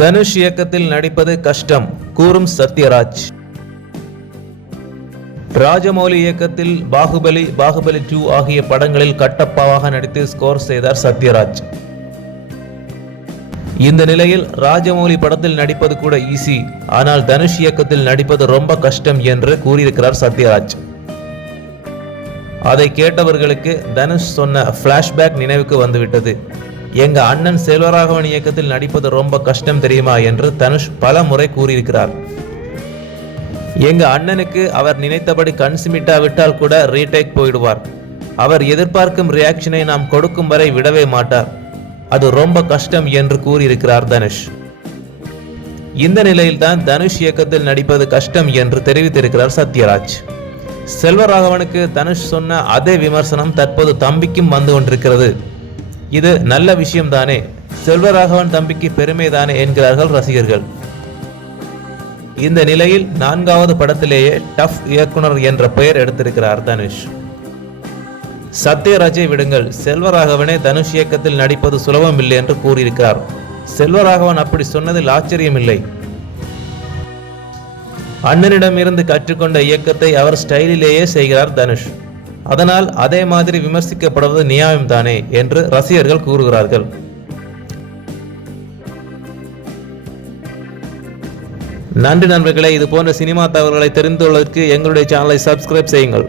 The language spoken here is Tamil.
தனுஷ் இயக்கத்தில் நடிப்பது கஷ்டம் கூறும் சத்யராஜ். ராஜமௌலி இயக்கத்தில் பாகுபலி 2 ஆகிய படங்களில் கட்டப்பாவாக நடித்து ஸ்கோர் செய்தார் சத்யராஜ். இந்த நிலையில் ராஜமௌலி படத்தில் நடிப்பது கூட ஈஸி, ஆனால் தனுஷ் இயக்கத்தில் நடிப்பது ரொம்ப கஷ்டம் என்று கூறியிருக்கிறார் சத்யராஜ். அதை கேட்டவர்களுக்கு தனுஷ் சொன்ன பிளாஷ்பேக் நினைவுக்கு வந்துவிட்டது. எங்க அண்ணன் செல்வராகவன் இயக்கத்தில் நடிப்பது ரொம்ப கஷ்டம் தெரியுமா என்று தனுஷ் பல முறை கூறியிருக்கிறார். எங்க அண்ணனுக்கு அவர் நினைத்தபடி கண் சிமிட்டா விட்டால் கூட ரீடேக் போயிடுவார். அவர் எதிர்பார்க்கும் ரியாக்ஷனை நாம் கொடுக்கும் வரை விடவே மாட்டார். அது ரொம்ப கஷ்டம் என்று கூறியிருக்கிறார் தனுஷ். இந்த நிலையில்தான் தனுஷ் இயக்கத்தில் நடிப்பது கஷ்டம் என்று தெரிவித்திருக்கிறார் சத்யராஜ். செல்வராகவனுக்கு தனுஷ் சொன்ன அதே விமர்சனம் தற்போது தம்பிக்கும் வந்து கொண்டிருக்கிறது. இது நல்ல விஷயம்தானே, செல்வராகவன் தம்பிக்கு பெருமைதானே என்கிறார்கள் ரசிகர்கள். இந்த நிலையில் 4வது படத்திலேயே டஃப் இயக்குனர் என்ற பெயர் எடுத்திருக்கிறார் தனுஷ். சத்யராஜை விடுங்கள், செல்வராகவனே தனுஷ் இயக்கத்தில் நடிப்பது சுலபம் இல்லை என்று கூறியிருக்கிறார். செல்வராகவன் அப்படி சொன்னதில் ஆச்சரியமில்லை. அண்ணனிடம் இருந்து கற்றுக்கொண்ட இயக்கத்தை அவர் ஸ்டைலிலேயே செய்கிறார் தனுஷ். அதனால் அதே மாதிரி விமர்சிக்கப்படுவது நியாயம்தானே என்று ரசிகர்கள் கூறுகிறார்கள். நன்றி நண்பர்களே, இது போன்ற சினிமா தகவல்களை தெரிந்து கொள்வதற்கு எங்களுடைய சேனலை சப்ஸ்கிரைப் செய்யுங்கள்.